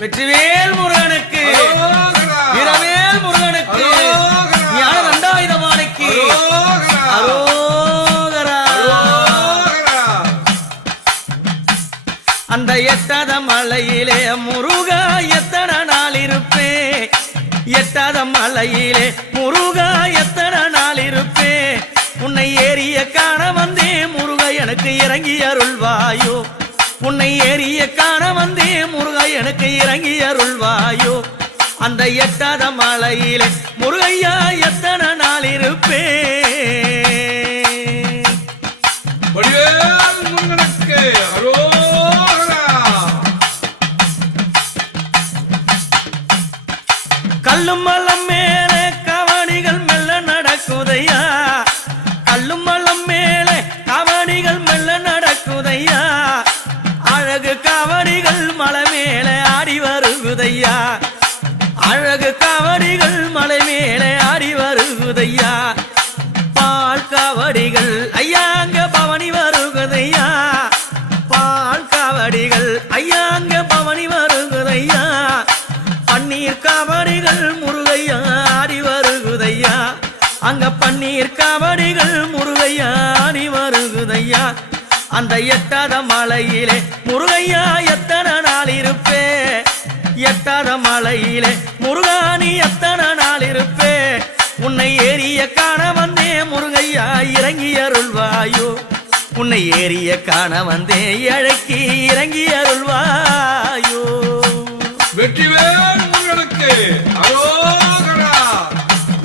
வெற்றிவேல் முருகனுக்கு, வீரவேல் முருகனுக்கு, ஞான தண்டாயுதபாணிக்கு அரோகரா. அந்த எட்டாத மலையிலே முருகா எத்தனை நாள் இருப்பே, எட்டாத மலையிலே முருகா எத்தனை நாள் இருப்பே, உன்னை ஏறிய காண வந்தே முருகா எனக்கு இறங்கி அருள்வாயோ, உன்னை ஏறிய காண வந்தே முருகா எனக்கு இறங்கி அருள்வாயோ. அந்த எட்டாத மலையிலே முருகையா எத்தனை நாள் இருப்பே. கல்லும் மலம் மேலே கவனிகள் மெல்ல நடக்குதையா, கல்லும் மலம் மேலே கவனிகள் மெல்ல நடக்குதையா, அழகு காவடிகள் மலை மேலே ஆடி வருகுதையா, அழகு காவடிகள் மலை மேலே ஆடி வருகுதையா, பால் காவடிகள் ஐயாங்க பவனி வருகுதையா, பால் காவடிகள் ஐயாங்க பவனி வருகுதையா, பன்னீர் காவடிகள் முருகையா ஆடி வருகுதையா, அங்க பன்னீர் காவடிகள் முருகையா ஆடி வருகுதையா. அந்த எட்டாத மலையிலே முருகையா எத்தனை நாள் இருப்பே, எட்டாத மலையிலே முருகானி எத்தனை நாள் இருப்பே, உன்னை ஏறிய காண வந்தே முருகையா இறங்கி அருள்வாயோ, உன்னை ஏறிய காண வந்தே அழைக்கி இறங்கி அருள்வாயோ. வெற்றிவேல் முருகனுக்கு அரோகரா,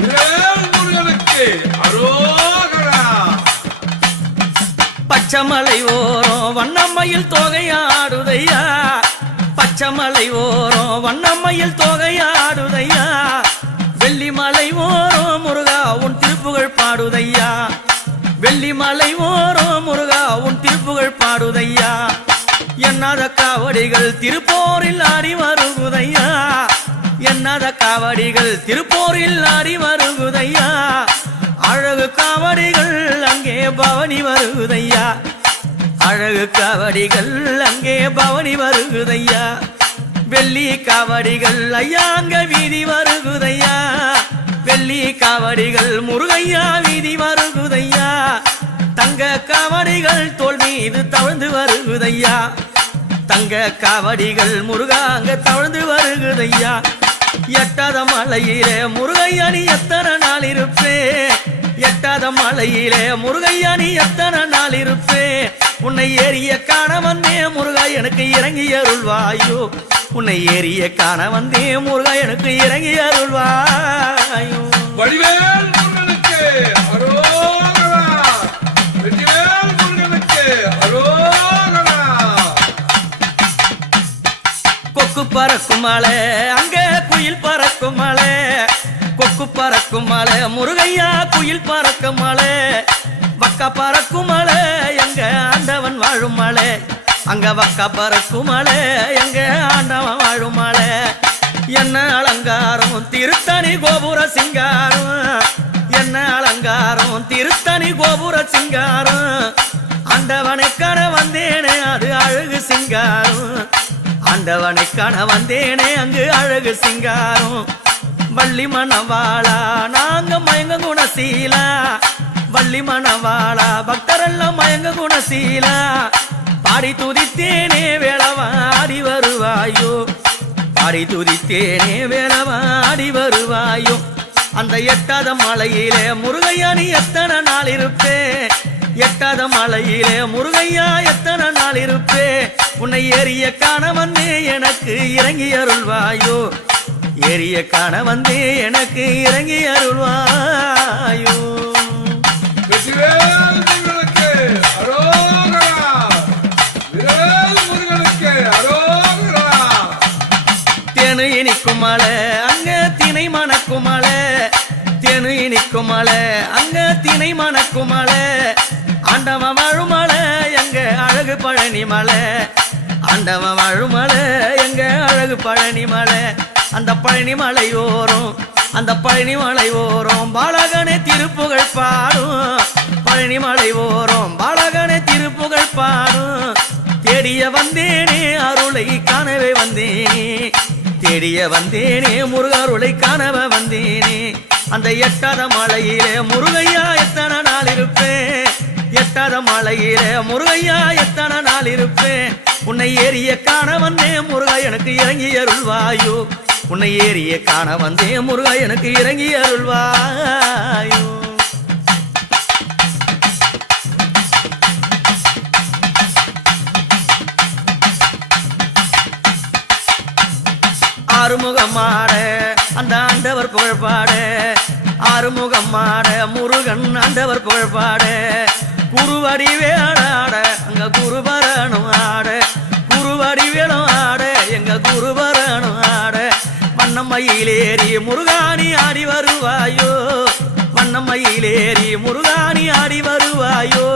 வேல் முருகனுக்கு அரோகரா. பச்சமலை ஓரம் வண்ணம்மையில் தோகையாடுதையா, பச்சமலை ஓரம் வண்ணம்மையில் தோகையாடுதையா, வெள்ளிமலை ஓரம் முருகா உன் திருப்புகழ் பாடுதையா, வெள்ளிமலை ஓரம் முருகா உன் திருப்புகழ் பாடுதையா. எண்ணாத காவடிகள் திருப்போரில் ஆடி வருகுதையா, எண்ணாத காவடிகள் திருப்போரில் ஆடி வருகுதையா, அழகு காவடிகள் அங்கே பவனி வருகுதையா, அழகு காவடிகள் அங்கே பவனி வருகுதையா, வெள்ளி காவடிகள் ஐயாங்க வீதி வருகுதையா, வெள்ளி காவடிகள் முருகையா வீதி வருகுதையா, தங்க காவடிகள் தோல் மீது தவழ்ந்து வருகுதையா, தங்க காவடிகள் முருகா அங்க தவழ்ந்து வருகுதையா. எட்டாத மலையிலே முருகையா நீ எத்தனை நாள் இருப்பே, எட்டாத மலையிலே முருகையா நீ எத்தனை நாள் இருப்பே, உன்னை ஏறிய காண வந்தே முருகா எனக்கு இறங்கி அருள்வாயோ, உன்னை ஏறிய காண வந்தே முருகா எனக்கு இறங்கி அருள்வாயோ. வடிவேல் முருகனுக்கு அரோகரா, வெற்றிவேல் முருகனுக்கு அரோகரா. கொக்கு பறக்கும் மலை அங்க குயில் பறக்கும் மலை, கொக்கு பறக்கும் மலை முருகையா குயில் பறக்கும் மலை, வக்கா பறக்கும் மலை எங்க ஆண்டவன் வாழும் மலை, அங்க வக்கா பறக்கும் மலை எங்க ஆண்டவன் வாழும் மலை. என்ன அலங்காரம் திருத்தணி கோபுர சிங்காரம், என்ன அலங்காரம் திருத்தணி கோபுர சிங்காரம், ஆண்டவனை காண வந்தேனே அது அழகு சிங்காரம், ஆண்டவனை காண வந்தேனே அங்கு அழகு சிங்காரம். வள்ளி மணவாளா நாங்க மயங்க குணசீலா, வள்ளி மணவாளா பக்தரெல்லாம் மயங்க குணசீலா, பாடி துதித்தேனே வேளவாடி வருவாயோ, பாடி துதித்தேனே வேளவாடி வருவாயோ. அந்த எட்டாத மலையிலே முருகையா நீ எத்தனை நாள் இருப்பே, எட்டாத மலையிலே முருகையா எத்தனை நாள் இருப்பே, உன்னை ஏறிய காண வந்தே எனக்கு இறங்கி அருள்வாயோ, ஏறிய காண வந்தே எனக்கு இறங்கி அருள்வாயோ. வெற்றிவேல் முருகனுக்கு அரோகரா, வேல் முருகனுக்கு அரோகரா. தேனு இனிக்கும் மலை அங்க தினை மணக்கும் மலை, தேனு இனிக்கும் மலை அங்க தினை மணக்கும் மலை, ஆண்டவன் வாழும் மலை எங்க அழகு பழனி மலை, ஆண்டவன் வாழும் மலை எங்க அழகு பழனி மலை. அந்த பழனி மலை ஓரம், அந்த பழனி மலை ஓரம் பாலகனே திருப்புகழ் பாடும், பழனி மலை ஓரம் பாலகனே திருப்புகழ் பாடும், தேடிய வந்தேனே அருளை காணவே வந்தேனே, தேடிய வந்தேனே முருகருளை காணவ வந்தேனே அந்த எட்டாத மலையிலே முருகையா எத்தனை நாள் இருப்பேன் எட்டாத மலையிலே முருகையா எத்தனை நாள் இருப்பேன் உன்னை ஏறிய காண வந்தேன் முருகா எனக்கு இறங்கி அருள்வாயோ உன்னை ஏறிய காண வந்தேன் முருகா எனக்கு இறங்கி அருள்வாயோ ஆறுமுகமாட அந்த ஆண்டவர் புகழ்பாட ஆறுமுகமாட முருகன் ஆண்டவர் புகழ்பாட குருவடி வேளாட அங்க குருபரனும் ஆட குருவடி வேளும் ஆட எங்க குருபரனும் ஆட வண்ணமயிலேறி முருகானி ஆடி வருவாயோ வண்ணமயிலேறி முருகானி ஆடி வருவாயோ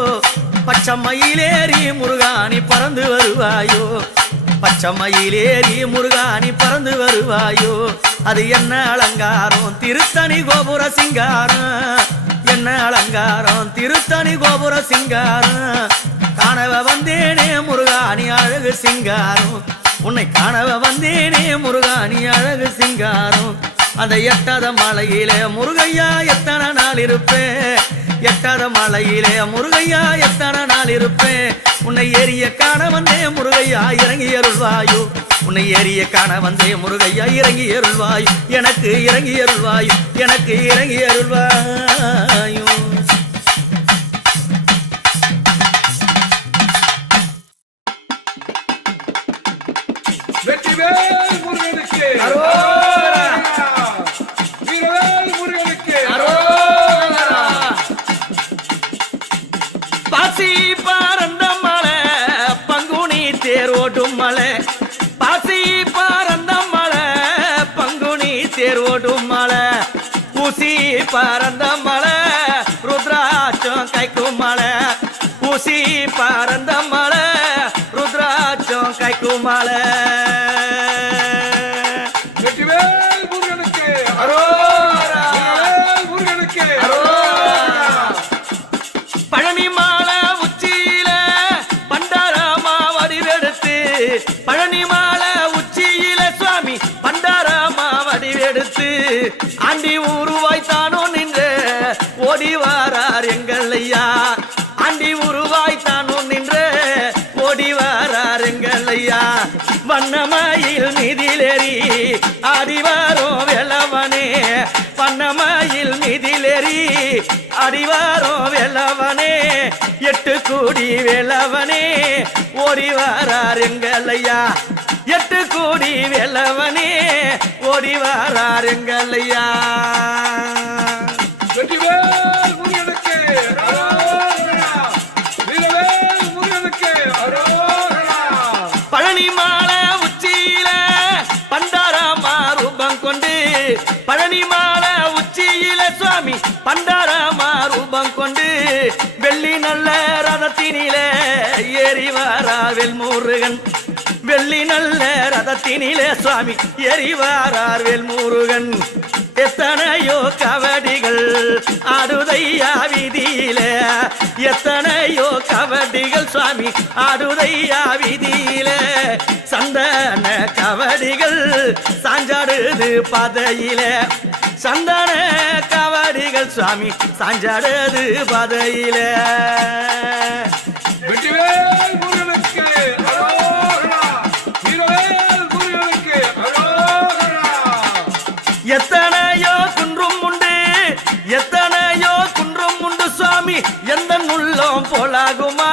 பச்சமயிலேறி முருகானி பறந்து வருவாயோ பச்சமயிலேறி முருகானி பறந்து வருவாயோ அது என்ன அலங்காரம் திருத்தணி கோபுர சிங்காரம் என்ன அலங்காரம் திருத்தணி கோபுர சிங்காரம் காணவ வந்தேனே முருகானி அழகு சிங்காரம் உன்னை காணவ வந்தேனே முருகானி அழகு சிங்காரம் அந்த எட்டாத மலையிலே முருகையா எத்தனை நாள் இருப்பேன் எட்டாத மலையிலே முருகையா எத்தனை நாள் இருப்பேன் உன்னை ஏறிய காண வந்தே முருகையா இறங்கி அருள்வாயோ உன்னை ஏறிய காண வந்தே முருகையா இறங்கி அருள்வாயோ எனக்கு இறங்கி அருள்வாயோ எனக்கு இறங்கி அருள்வாயோ வெற்றிவேல் முருகனுக்கு அரோகரா வீரவேல் முருகனுக்கு அரோகரா பாசி பறந்த மலை பங்குனி தேரோடும் மலை பாசி பறந்த மலை பங்குனி தேரோடும் மலை ஊசி பறந்த மலை ருத்ராட்சம் கைக்கும் மலை ஊசி பறந்த மலை ருத்ராட்சம் கைக்கும் மலை வெற்றிவேல் முருகனுக்கு அரோகரா வீரவேல் முருகனுக்கு அரோகரா பழனி மாலை உச்சியில பண்டாரமா வடிவெடுத்து பழனி மாலை உச்சியில சுவாமி பண்டாரமா வடிவெடுத்து ஆண்டி உருவாய்த்தானோ நின்று ஓடி வாரார் எங்கள் ஐயா ஆண்டி உருவாய்த்தானோ நின்று ஓடி வாரார் எங்கள் ஐயா வண்ணமயில் மீதிலேறி ஆடிவாரோ வெள்ளவனே வண்ணமயில் மீதிலேறி ஆடிவாரோ வெள்ளவனே எட்டு கூடி வெள்ளவனே ஓடி வாரார் எங்கள் ஐயா எட்டு கூடி வெள்ளவனே ஓடி வாரார் எங்கள் ஐயா வெற்றிவேல் முருகனுக்கு அரோகரா வீரவேல் முருகனுக்கு அரோகரா பழனி மாலை உச்சியில பண்டாரமா ரூபம் கொண்டு பழனி மாலை உச்சியில சுவாமி பண்டாரமா ரூபம் கொண்டு வெள்ளி நல்ல ரதத்தினிலே ஏறி வாராவில் முருகன் வெள்ளி நல்ல ரதத்தினிலே சுவாமி ஏறி வாரார்வேல் முருகன் எத்தனையோ கவடிகள் ஆடுதையா வீதியில எத்தனையோ கவடிகள் சுவாமி ஆடுதையா வீதியில சந்தன கவடிகள் சாஞ்சாடுது பாதையில சந்தன கவடிகள் சுவாமி சாஞ்சாடுது பாதையில வெற்றிவேல் முருகனுக்கு அரோகரா வீரவேல் முருகனுக்கு அரோகரா எத்தனையோ குன்றும் உண்டு எத்தனையோ குன்றும் உண்டு சுவாமி எந்த உள்ளம் போலாகுமா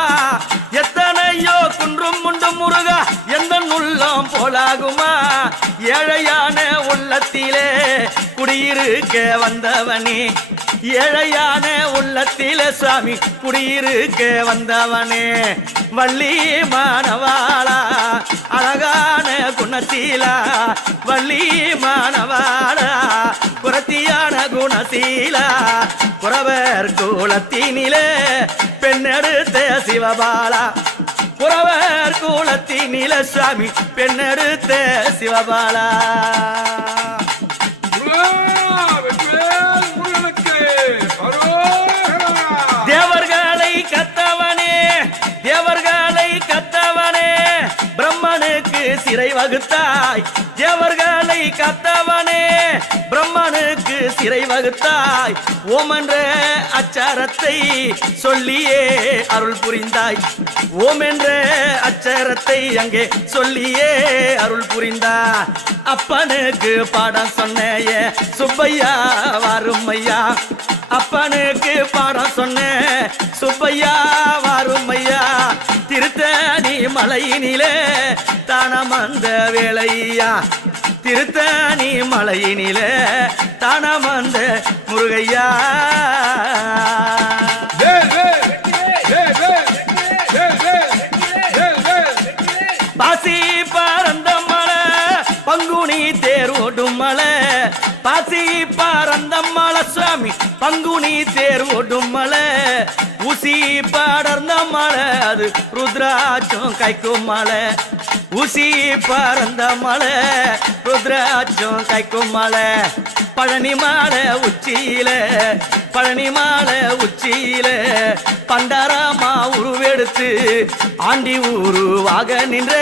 எத்தனையோ குன்றும் உண்டு முருகா எந்த உள்ளம் போலாகுமா ஏழையான உள்ளத்திலே குடியிருக்க வந்தவனே ஏழையான உள்ளத்திலே சுவாமி குடியிருக்க வந்தவனே வள்ளி மானவாளா அழகான குணசீலா வள்ளி மானவாளா குரத்தியான குணசீலா குறவர் குலத்தினிலே பெண்ணெடுத்த சிவபாலா குறவர் குலத்தினிலே சுவாமி பெண்ணெடுத்த சிவபாலா வெற்றிவேல் முருகனுக்கு அரோகரா தேவர்களை கத்தவனே தேவர்களை கத்தவனே பிரம்மனுக்கு சிறை வகுத்தாய் தேவர்களை காத்தவனே பிரம்மனுக்கு சிறை வகுத்தாய் ஓம் என்ற அச்சாரத்தை சொல்லியே அருள் புரிந்தாய் ஓம் என்ற அச்சரத்தை அங்கே சொல்லியே அருள் புரிந்தாய் அப்பனுக்கு பாடம் சொன்னைய சுப்பையா வாருமையா அப்பனுக்கு பாடம் சொன்ன சுப்பையா வாருமையா திருத்தணி மலையினிலே தானமந்த வேளையா திருத்தணி மலையினிலே தானமந்த முருகையா பாசி பறந்த மலை பங்குனி தேர் ஓடும் மலை பாசி பறந்த மலை சுவாமி பங்குனி தேர் ஓடும் மலை ஊசி படர்ந்த மலை அது ருத்ராட்சம் கைக்கும் மலை ஊசி பறந்த மலை ருத்ராட்சம் கைக்கும் மலை பழனி மாலை உச்சியில பழனி மாலை உச்சியில பண்டாரமா உருவெடுத்து ஆண்டி உருவாக நின்ற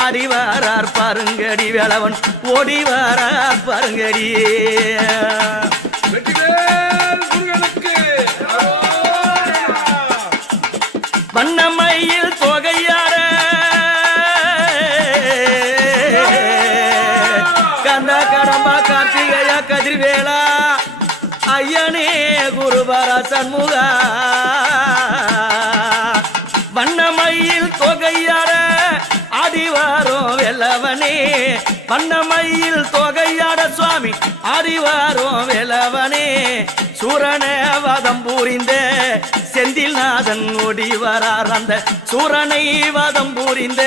ஆடி வரார் பாருங்கடி வேளவன் ஓடி வரார் பாருங்கடி வண்ணமையில் தொகையார கந்தா கடம்பா கார்த்திகையா கதிர்வேளா ஐயனே குருபர சண்முகா வண்ணமையில் தொகையார ஆடிவாரோம் வெல்லவனே வண்ணமையில் தொகையாட சுவாமி ஆடிவாரோம் வெல்லவனே சூரன வதம் புரிந்த செந்தில்நாதன் ஓடி வரார் அந்த சூரனை வதம் புரிந்த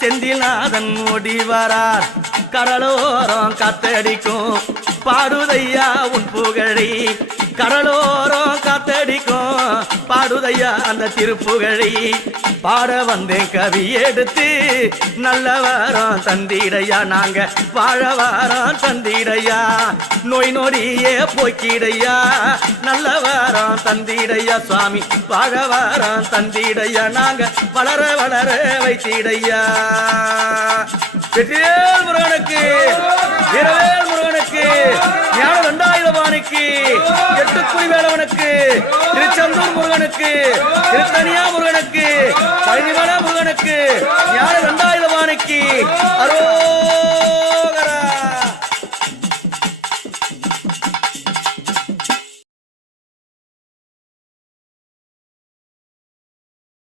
செந்தில்நாதன் ஓடி வரார் கடலோரம் காத்தடிக்கும் பாடுதையா உன் புகழை கடலோரம் காத்தடிக்கும் பாடுதையா அந்த திருப்புகழை பாட வந்தேன் கவி எடுத்து நல்ல வாரம் தந்திடையா நாங்க வாழ வாரம் தந்திடையா நோய் நொடியே போக்கிடையா நல்ல வாரம் தந்திடையா சுவாமி வாழ வாரம் தந்திடையா நாங்க வளர வளர வைத்திடையா வெற்றிவேல் முருகனுக்கு வீரவேல் முருகனுக்கு ஞான தண்டாயுதபாணிக்கு எட்டுக்குடி வேலவனுக்கு திருச்செந்தூர் முருகனுக்கு திருத்தணியா முருகனுக்கு பழனிமலை முருகனுக்கு ஞான